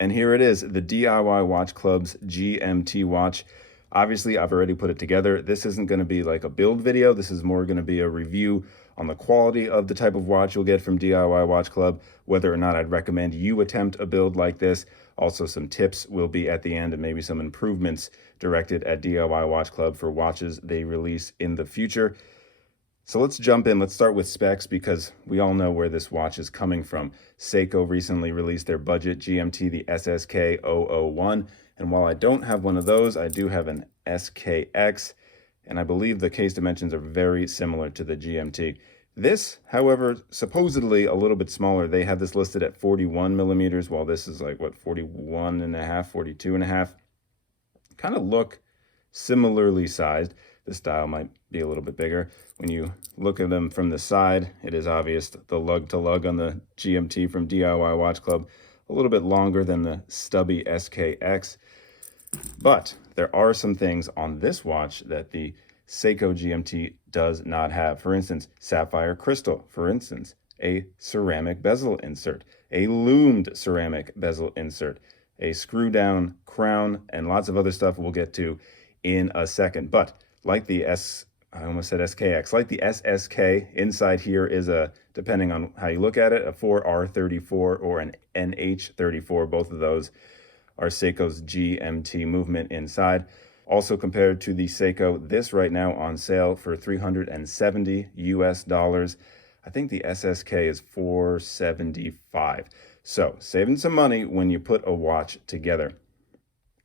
And here it is, the DIY Watch Club's GMT watch. Obviously, I've already put it together. This isn't going to be like a build video. This is more going to be a review on the quality of the type of watch you'll get from DIY Watch Club, whether or not I'd recommend you attempt a build like this. Also, some tips will be at the end and maybe some improvements directed at DIY Watch Club for watches they release in the future. So let's jump in. Let's start with specs because we all know where this watch is coming from. Seiko recently released their budget GMT, the SSK 001. And while I don't have one of those, I do have an SKX. And I believe the case dimensions are very similar to the GMT. This, however, supposedly a little bit smaller. They have this listed at 41 millimeters, while this is like, what, 41 and a half, 42 and a half. Kind of look similarly sized. This dial might be a little bit bigger. When you look at them from the side, it is obvious the lug to lug on the GMT from DIY Watch Club, a little bit longer than the stubby SKX. But there are some things on this watch that the Seiko GMT does not have. For instance, sapphire crystal. For instance, a ceramic bezel insert, a lumed ceramic bezel insert, a screw down crown, and lots of other stuff we'll get to in a second. But like the I almost said SKX, like the SSK, inside here is a, depending on how you look at it, a 4R34 or an NH34. Both of those are Seiko's GMT movement inside. Also compared to the Seiko, this right now on sale for $370 US. I think the SSK is $475. So saving some money when you put a watch together.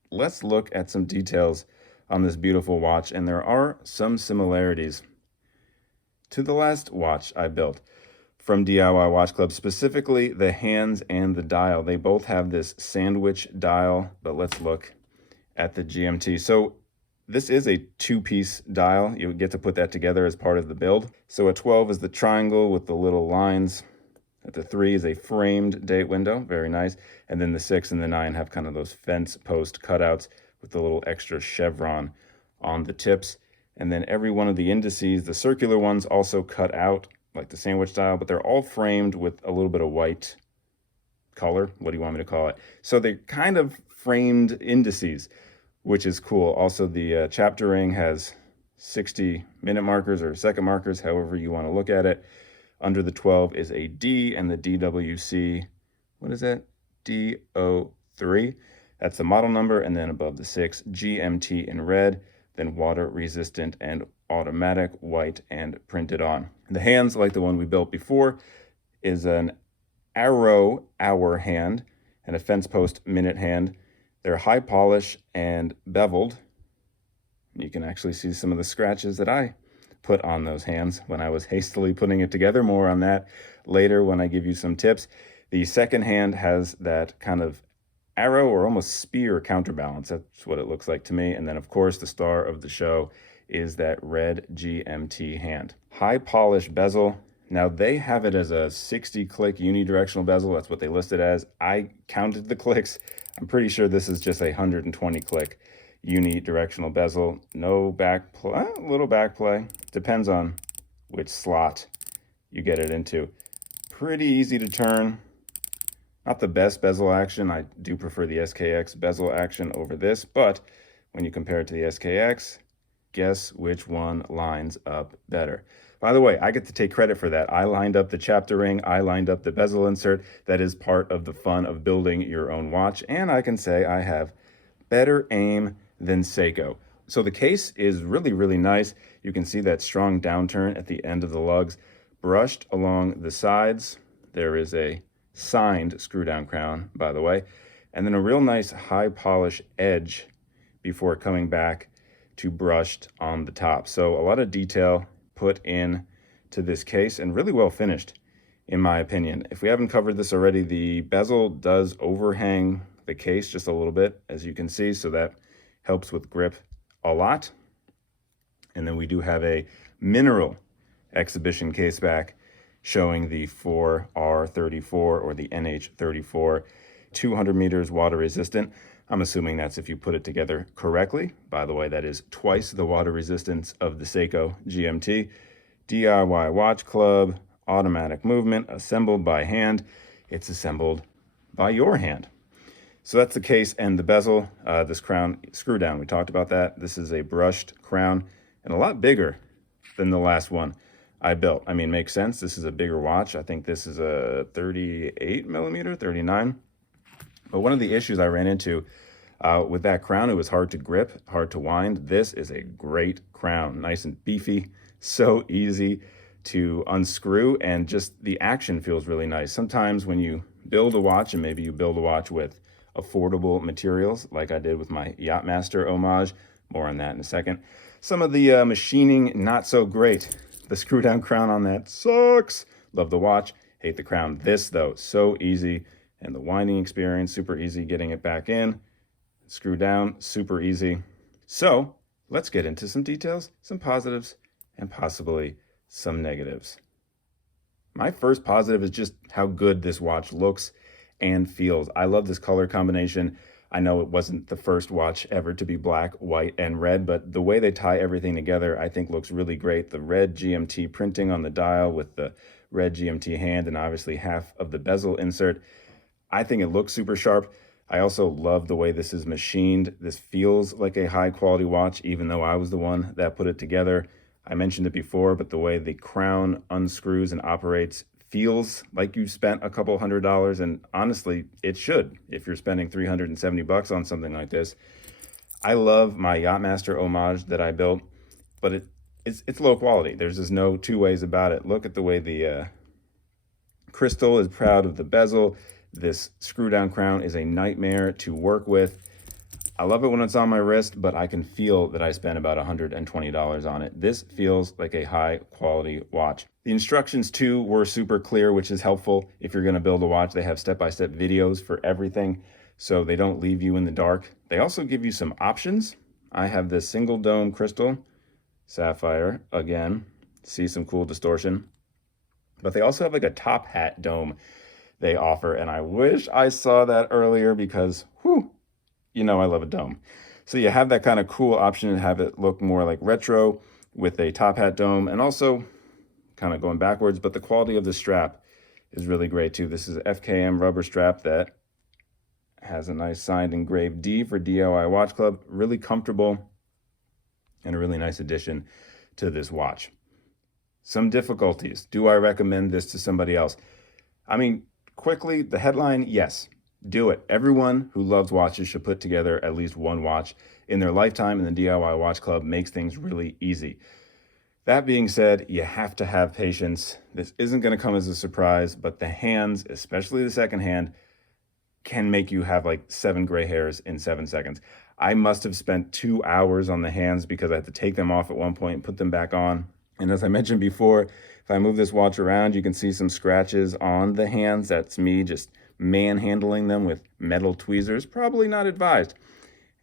Let's look at some details on this beautiful watch, and there are some similarities to the last watch I built from DIY Watch Club, specifically the hands and the dial. They both have this sandwich dial, but let's look at the GMT. So this is a two-piece dial. You get to put that together as part of the build. So a 12 is the triangle with the little lines. At the 3 is a framed date window, very nice. And then the 6 and the 9 have kind of those fence post cutouts with the little extra chevron on the tips. And then every one of the indices, the circular ones, also cut out like the sandwich dial, but they're all framed with a little bit of white color. What do you want me to call it? So they're kind of framed indices, which is cool. Also, the chapter ring has 60-minute markers or second markers, however you want to look at it. Under the 12 is a D and the DWC, what is that? D03. That's the model number, and then above the 6, GMT in red, then water resistant and automatic, white and printed on. The hands, like the one we built before, is an arrow hour hand and a fence post minute hand. They're high polish and beveled. You can actually see some of the scratches that I put on those hands when I was hastily putting it together. More on that later when I give you some tips. The second hand has that kind of arrow or almost spear counterbalance. That's what it looks like to me. And then of course the star of the show is that red GMT hand. High polish bezel. Now they have it as a 60 click unidirectional bezel. That's what they listed as. I counted the clicks. I'm pretty sure this is just a 120 click unidirectional bezel. No back play, a little back play. Depends on which slot you get it into. Pretty easy to turn. Not the best bezel action. I do prefer the SKX bezel action over this, but when you compare it to the SKX, guess which one lines up better? By the way, I get to take credit for that. I lined up the chapter ring. I lined up the bezel insert. That is part of the fun of building your own watch. And I can say I have better aim than Seiko. So the case is really, really nice. You can see that strong downturn at the end of the lugs. Brushed along the sides. There is a signed screw down crown, by the way, and then a real nice high polish edge before coming back to brushed on the top. So a lot of detail put in to this case and really well finished, in my opinion. If we haven't covered this already, the bezel does overhang the case just a little bit, as you can see, so that helps with grip a lot. And then we do have a mineral exhibition case back showing the 4R34 or the NH34, 200 meters water resistant. I'm assuming that's if you put it together correctly. By the way, that is twice the water resistance of the Seiko GMT. DIY Watch Club, automatic movement, assembled by hand. It's assembled by your hand. So that's the case and the bezel. This crown screw down, we talked about that. This is a brushed crown and a lot bigger than the last one I built. I mean, makes sense. This is a bigger watch. I think this is a 38 millimeter, 39. But one of the issues I ran into with that crown, it was hard to grip, hard to wind. This is a great crown, nice and beefy, so easy to unscrew, and just the action feels really nice. Sometimes when you build a watch, and maybe you build a watch with affordable materials, like I did with my Yachtmaster homage, more on that in a second. Some of the machining, not so great. The screw down crown on that sucks. Love the watch, hate the crown. This though, so easy. And the winding experience, super easy getting it back in. Screw down, super easy. So let's get into some details, some positives, and possibly some negatives. My first positive is just how good this watch looks and feels. I love this color combination. I know it wasn't the first watch ever to be black, white, and red, but the way they tie everything together, I think looks really great. The red GMT printing on the dial with the red GMT hand and obviously half of the bezel insert. I think it looks super sharp. I also love the way this is machined. This feels like a high quality watch, even though I was the one that put it together. I mentioned it before, but the way the crown unscrews and operates feels like you spent a couple $100, and honestly, it should if you're spending $370 on something like this. I love my Yachtmaster homage that I built, but it's low quality. There's just no two ways about it. Look at the way the crystal is proud of the bezel. This screw down crown is a nightmare to work with. I love it when it's on my wrist, but I can feel that I spent about $120 on it. This feels like a high quality watch. The instructions too were super clear, which is helpful. If you're gonna build a watch, they have step-by-step videos for everything, so they don't leave you in the dark. They also give you some options. I have this single dome crystal, sapphire, again, see some cool distortion. But they also have like a top hat dome they offer, and I wish I saw that earlier because, whew, you know I love a dome. So you have that kind of cool option and have it look more like retro with a top hat dome, and also kind of going backwards, but the quality of the strap is really great too. This is an FKM rubber strap that has a nice signed engraved D for DIY Watch Club. Really comfortable and a really nice addition to this watch. Some difficulties. Do I recommend this to somebody else? I mean, quickly, the headline, yes. Do it. Everyone who loves watches should put together at least one watch in their lifetime, and the DIY Watch Club makes things really easy. That being said, you have to have patience. This isn't going to come as a surprise, but the hands, especially the second hand, can make you have like 7 gray hairs in 7 seconds. I must have spent 2 hours on the hands because I had to take them off at one point and put them back on. And as I mentioned before, if I move this watch around, you can see some scratches on the hands. That's me just manhandling them with metal tweezers, probably not advised.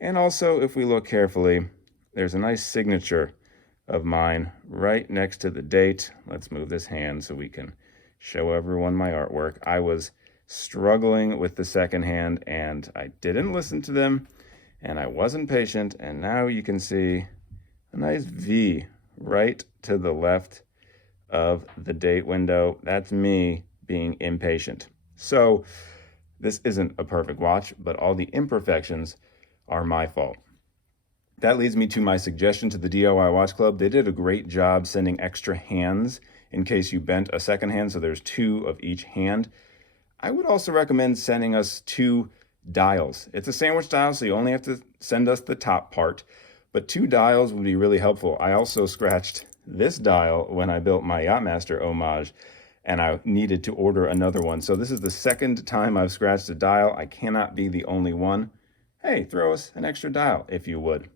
And also, if we look carefully, there's a nice signature of mine right next to the date. Let's move this hand so we can show everyone my artwork. I was struggling with the second hand and I didn't listen to them and I wasn't patient, and now you can see a nice V right to the left of the date window. That's me being impatient. So this isn't a perfect watch, but all the imperfections are my fault. That leads me to my suggestion to the DIY Watch Club. They did a great job sending extra hands in case you bent a second hand, so there's 2 of each hand. I would also recommend sending us 2 dials. It's a sandwich dial, so you only have to send us the top part, but 2 dials would be really helpful. I also scratched this dial when I built my Yachtmaster homage, and I needed to order another one. So this is the second time I've scratched a dial. I cannot be the only one. Hey, throw us an extra dial if you would.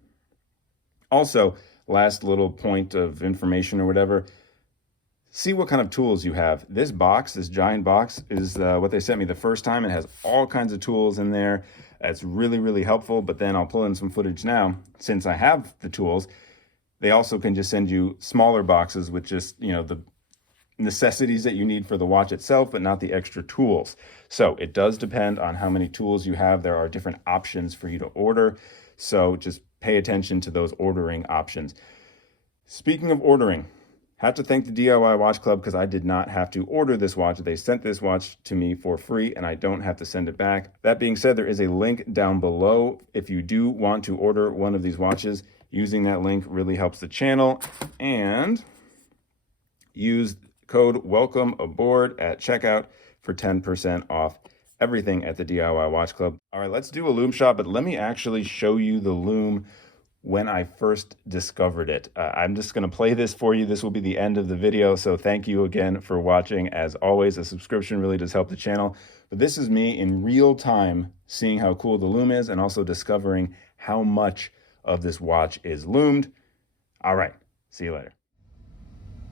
Also, last little point of information or whatever, see what kind of tools you have. This box, this giant box, is what they sent me the first time. It has all kinds of tools in there. It's really, really helpful, but then I'll pull in some footage now. Since I have the tools, they also can just send you smaller boxes with just, the necessities that you need for the watch itself, but not the extra tools. So it does depend on how many tools you have. There are different options for you to order. So just pay attention to those ordering options. Speaking of ordering, Have to thank the DIY Watch Club because I did not have to order this watch. They sent this watch to me for free and I don't have to send it back. That being said, there is a link down below. If you do want to order one of these watches, using that link really helps the channel. And use code welcome aboard at checkout for 10% off everything at the DIY Watch Club. All right, let's do a Lume shot, but let me actually show you the Lume when I first discovered it. I'm just gonna play this for you. This will be the end of the video, so thank you again for watching. As always, a subscription really does help the channel. But this is me in real time seeing how cool the Lume is and also discovering how much of this watch is lumed. All right, see you later.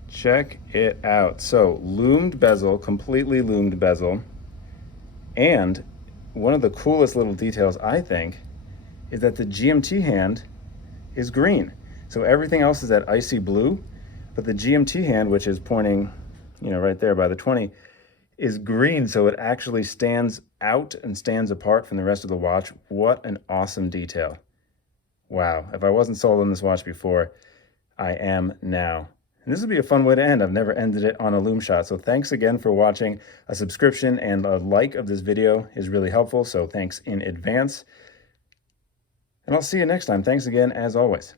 Check it out. So lumed bezel, completely lumed bezel. And one of the coolest little details, I think, is that the GMT hand is green. So everything else is that icy blue, but the GMT hand, which is pointing, right there by the 20, is green. So it actually stands out and stands apart from the rest of the watch. What an awesome detail. Wow. If I wasn't sold on this watch before, I am now. And this would be a fun way to end. I've never ended it on a Lume shot. So thanks again for watching. A subscription and a like of this video is really helpful. So thanks in advance. And I'll see you next time. Thanks again, as always.